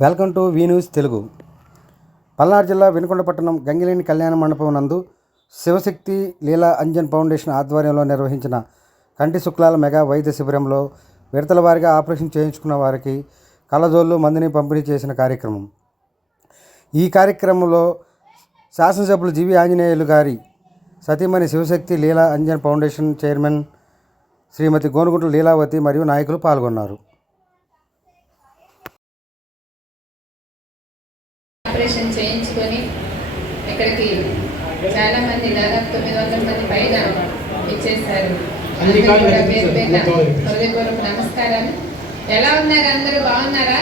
Welcome to V news Telugu. Palnadu జిల్లా వినుకొండ పట్టణం గంగిలేని కళ్యాణ మండపం నందు శివశక్తి లీలా అంజన్ ఫౌండేషన్ ఆధ్వర్యంలో నిర్వహించిన కంటి శుక్లాల మెగా వైద్య శిబిరంలో విడతల వారిగా ఆపరేషన్ చేయించుకున్న వారికి కళ్ళజోళ్ళు మందిని పంపిణీ చేసిన కార్యక్రమం. ఈ కార్యక్రమంలో శాసనసభ్యులు జీవి ఆంజనేయులు గారి సతీమణి శివశక్తి లీలా అంజన్ ఫౌండేషన్ చైర్మన్ శ్రీమతి గోనుగుంట లీలావతి మరియు నాయకులు పాల్గొన్నారు. ఇక్కడికి చాలా మంది దాదాపు తొమ్మిది వందల మంది పైగా ఇచ్చేసారు హృదయపూర్వక నమస్కారాలు. ఎలా ఉన్నారు? అందరూ బాగున్నారా?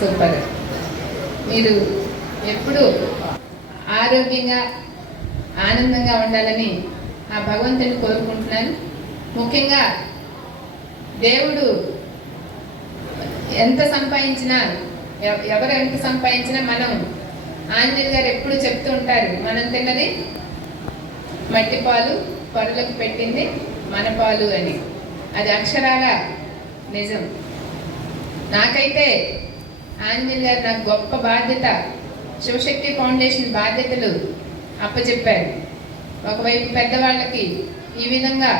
సూపర్. మీరు ఎప్పుడు ఆరోగ్యంగా ఆనందంగా ఉండాలని ఆ భగవంతుని కోరుకుంటున్నాను. ముఖ్యంగా దేవుడు ఎంత సంపాదించినా ఎవ- ఎవరు ఎంత సంపాదించినా మనం ఆంజనేయులు గారు ఎప్పుడు చెప్తూ ఉంటారు మనం తిన్నది మట్టి పాలు పరులకు పెట్టింది మన పాలు అని. అది అక్షరాల? నిజం. నాకైతే ఆంజనేయులు గారు నాకు గొప్ప బాధ్యత శివశక్తి ఫౌండేషన్ బాధ్యతలు అప్పచెప్పారు. ఒకవైపు పెద్దవాళ్ళకి ఈ విధంగా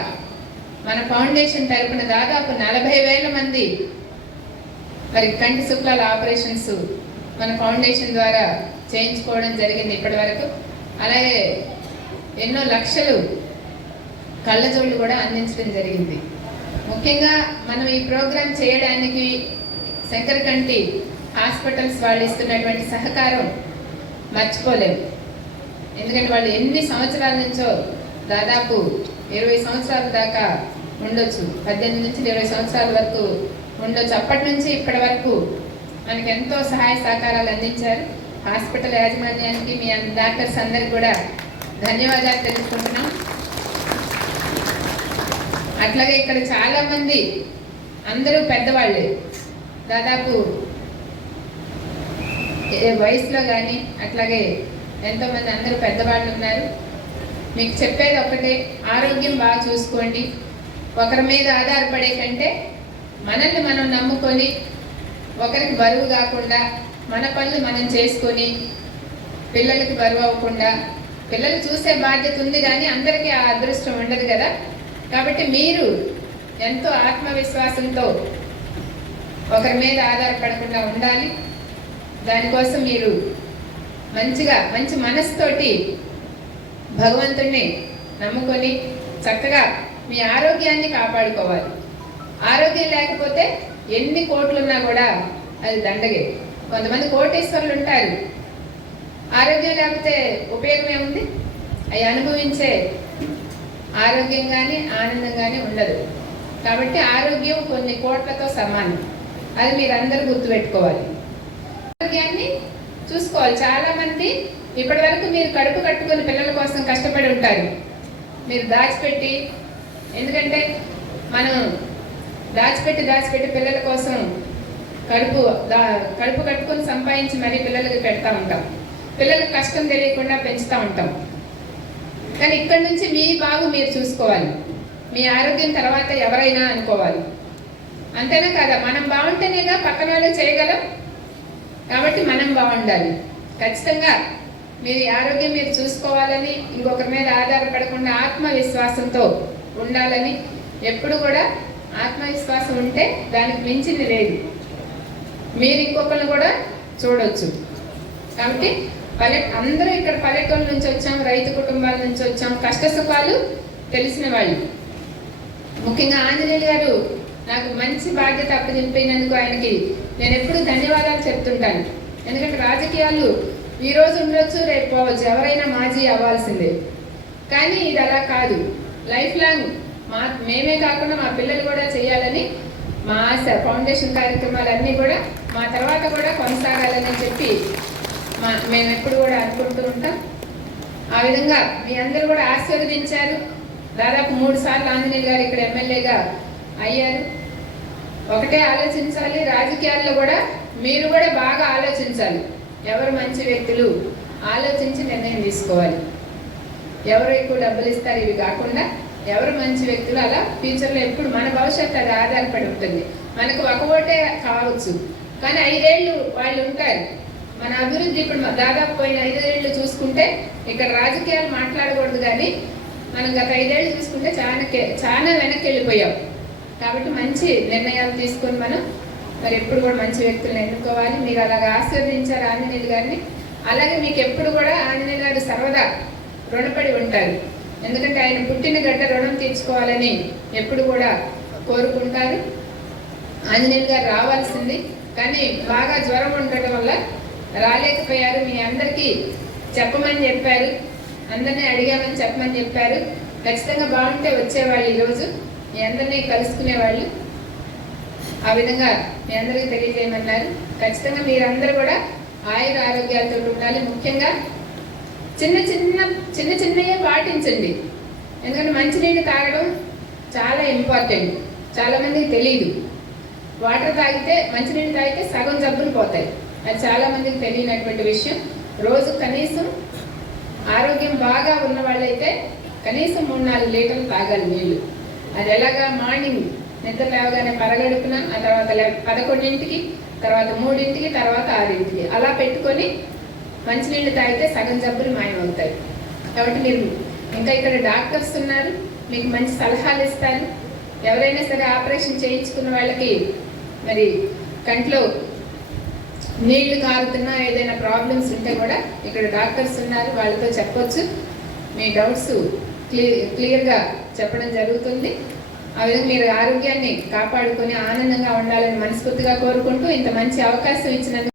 మన ఫౌండేషన్ తరపున దాదాపు నలభై వేల మంది మరి కంటి శుక్లాల ఆపరేషన్స్ మన ఫౌండేషన్ ద్వారా చేయించుకోవడం జరిగింది ఇప్పటి వరకు. అలాగే ఎన్నో లక్షలు కళ్ళజోళ్ళు కూడా అందించడం జరిగింది. ముఖ్యంగా మనం ఈ ప్రోగ్రాం చేయడానికి శంకరకంటి హాస్పిటల్స్ వాళ్ళు ఇస్తున్నటువంటి సహకారం మర్చిపోలేము ఎందుకంటే వాళ్ళు ఎన్ని సంవత్సరాల నుంచో దాదాపు ఇరవై సంవత్సరాల దాకా ఉండొచ్చు. పద్దెనిమిది నుంచి ఇరవై సంవత్సరాల వరకు ఉండొచ్చు. అప్పటి నుంచి ఇప్పటి వరకు మనకి ఎంతో సహాయ సహకారాలు అందించారు. హాస్పిటల్ యాజమాన్యానికి మీ డాక్టర్స్ అందరికి కూడా ధన్యవాదాలు తెలుసుకుంటున్నాం అట్లాగే ఇక్కడ చాలామంది అందరూ పెద్దవాళ్ళే. దాదాపు వయసులో కానీ అట్లాగే ఎంతోమంది అందరూ పెద్దవాళ్ళు ఉన్నారు. మీకు చెప్పేది ఒకటే ఆరోగ్యం బాగా చూసుకోండి. ఒకరి మీద ఆధారపడే కంటే మనల్ని మనం నమ్ముకొని ఒకరికి బరువు కాకుండా మన పనులు మనం చేసుకొని పిల్లలకి బరువు అవ్వకుండా పిల్లలు చూసే బాధ్యత ఉంది కానీ అందరికీ ఆ అదృష్టం ఉండదు కదా? కాబట్టి మీరు ఎంతో ఆత్మవిశ్వాసంతో ఒకరి మీద ఆధారపడకుండా ఉండాలి. దానికోసం మీరు మంచిగా మంచి మనసుతోటి భగవంతుణ్ణి నమ్ముకొని చక్కగా మీ ఆరోగ్యాన్ని కాపాడుకోవాలి. ఆరోగ్యం లేకపోతే ఎన్ని కోట్లున్నా కూడా అది దండగే. కొంతమంది కోటేశ్వరులు ఉంటారు. ఆరోగ్యం లేకపోతే ఉపయోగం ఏముంది? అవి అనుభవించే ఆరోగ్యం కానీ ఆనందం కానీ ఉండదు. కాబట్టి ఆరోగ్యం కొన్ని కోట్లతో సమానం. అది మీరు అందరూ గుర్తుపెట్టుకోవాలి. ఆరోగ్యాన్ని చూసుకోవాలి. చాలామంది ఇప్పటివరకు ఇప్పటి వరకు మీరు కడుపు కట్టుకుని పిల్లల కోసం కష్టపడి ఉంటారు. మీరు దాచిపెట్టి ఎందుకంటే మనం దాచిపెట్టి దాచిపెట్టి పిల్లల కోసం కడుపు దా కడుపు కట్టుకొని సంపాదించి మరీ పిల్లలకి పెడతా ఉంటాం. పిల్లలకు కష్టం తెలియకుండా పెంచుతూ ఉంటాం. కానీ ఇక్కడి నుంచి మీ బాగు మీరు చూసుకోవాలి. మీ ఆరోగ్యం తర్వాత ఎవరైనా అనుకోవాలి. అంతేనా కాదా? మనం బాగుంటేనేగా పక్కన వాళ్ళు చేయగలం. కాబట్టి మనం బాగుండాలి. ఖచ్చితంగా మీరు ఆరోగ్యం మీరు చూసుకోవాలని ఇంకొకరి మీద ఆధారపడకుండా ఆత్మవిశ్వాసంతో ఉండాలని ఎప్పుడు కూడా ఆత్మవిశ్వాసం ఉంటే దానికి మించింది లేదు. మీరు ఇంకొకరిని కూడా చూడొచ్చు. కాబట్టి పల్లె అందరూ ఇక్కడ పల్లెటూరు నుంచి వచ్చాం రైతు కుటుంబాల నుంచి వచ్చాం. కష్ట సుఖాలు తెలిసిన వాళ్ళు. ముఖ్యంగా ఆంజనేయులు గారు నాకు మంచి బాధ్యత అప్పచెప్పినందుకు ఆయనకి నేను ఎప్పుడు ధన్యవాదాలు చెప్తుంటాను. ఎందుకంటే రాజకీయాలు ఈ రోజు ఉండొచ్చు రేపు పోవచ్చు. ఎవరైనా మాజీ అవ్వాల్సిందే. కానీ ఇది అలా కాదు. లైఫ్ లాంగ్ మా మేమే కాకుండా మా పిల్లలు కూడా చేయాలని మా ఆశ ఫౌండేషన్ కార్యక్రమాలన్నీ కూడా మా తర్వాత కూడా కొనసాగాలని చెప్పి మా మేము ఎప్పుడు కూడా అనుకుంటూ ఉంటాం. ఆ విధంగా మీ అందరూ కూడా ఆశీర్వదించారు. దాదాపు మూడు సార్లు ఆంజనేయ గారు ఇక్కడ ఎమ్మెల్యేగా అయ్యారు. ఒకటే ఆలోచించాలి రాజకీయాల్లో కూడా మీరు కూడా బాగా ఆలోచించాలి. ఎవరు మంచి వ్యక్తులు ఆలోచించి నిర్ణయం తీసుకోవాలి. ఎవరు ఎక్కువ డబ్బులు ఇస్తారు ఇవి కాకుండా ఎవరు మంచి వ్యక్తులు అలా ఫ్యూచర్లో ఎప్పుడు మన భవిష్యత్తు అది ఆధారపడి ఉంటుంది. మనకు ఒక ఓటే కావచ్చు. కానీ ఐదేళ్ళు వాళ్ళు ఉంటారు. మన అభివృద్ధి ఇప్పుడు దాదాపు పోయిన ఐదేళ్ళు చూసుకుంటే ఇక్కడ రాజకీయాలు మాట్లాడకూడదు కానీ మనం గత ఐదేళ్ళు చూసుకుంటే చాలా చాలా వెనక్కి వెళ్ళిపోయాం. కాబట్టి మంచి నిర్ణయాలు తీసుకొని మనం మరి ఎప్పుడు కూడా మంచి వ్యక్తులను ఎన్నుకోవాలి. మీరు అలాగా ఆశీర్వదించారు ఆంజనేయులు గారిని. అలాగే మీకు ఎప్పుడు కూడా ఆంజనేయులు గారు సర్వదా రుణపడి ఉంటారు. ఎందుకంటే ఆయన పుట్టిన గడ్డ రుణం తీర్చుకోవాలని ఎప్పుడు కూడా కోరుకుంటారు. ఆంజనేయులు గారు రావాల్సింది కానీ బాగా జ్వరం ఉండటం వల్ల రాలేకపోయారు. మీ అందరికీ చెప్పమని చెప్పారు. అందరినీ అడిగామని చెప్పమని చెప్పారు. ఖచ్చితంగా బాగుంటే వచ్చేవాళ్ళు ఈరోజు. మీ అందరినీ కలుసుకునేవాళ్ళు. ఆ విధంగా మీ అందరికీ తెలియజేయమన్నారు. ఖచ్చితంగా మీరందరూ కూడా ఆయుర ఆరోగ్యాలతో ఉండాలి. ముఖ్యంగా చిన్న చిన్న చిన్న చిన్నయే పాటించండి. ఎందుకంటే మంచినీళ్ళు తాగడం చాలా ఇంపార్టెంట్ చాలామందికి తెలియదు వాటర్ తాగితే మంచినీళ్ళు తాగితే సగం జబ్బులు పోతాయి. అది చాలామందికి తెలియనటువంటి విషయం. రోజు కనీసం ఆరోగ్యం బాగా ఉన్న వాళ్ళైతే కనీసం మూడు నాలుగు లీటర్లు తాగాలి నీళ్ళు. అది ఎలాగా మార్నింగ్ నిద్ర లేవగానే పరగడుపున ఆ తర్వాత పదకొండింటికి తర్వాత మూడింటికి తర్వాత ఆరింటికి అలా పెట్టుకొని మంచినీళ్ళు తాగితే సగం జబ్బులు మాయమవుతాయి. కాబట్టి మీరు ఇంకా ఇక్కడ డాక్టర్స్ ఉన్నారు. మీకు మంచి సలహాలు ఇస్తారు ఎవరైనా సరే ఆపరేషన్ చేయించుకున్న వాళ్ళకి మరి కంట్లో నీళ్ళు కారుతున్నా ఏదైనా ప్రాబ్లమ్స్ ఉంటే కూడా ఇక్కడ డాక్టర్స్ ఉన్నారు. వాళ్ళతో చెప్పొచ్చు. మీ డౌట్స్ క్లియర్ క్లియర్గా చెప్పడం జరుగుతుంది. ఆ విధంగా మీరు ఆరోగ్యాన్ని కాపాడుకొని ఆనందంగా ఉండాలని మనస్ఫూర్తిగా కోరుకుంటూ ఇంత మంచి అవకాశం ఇచ్చినందుకు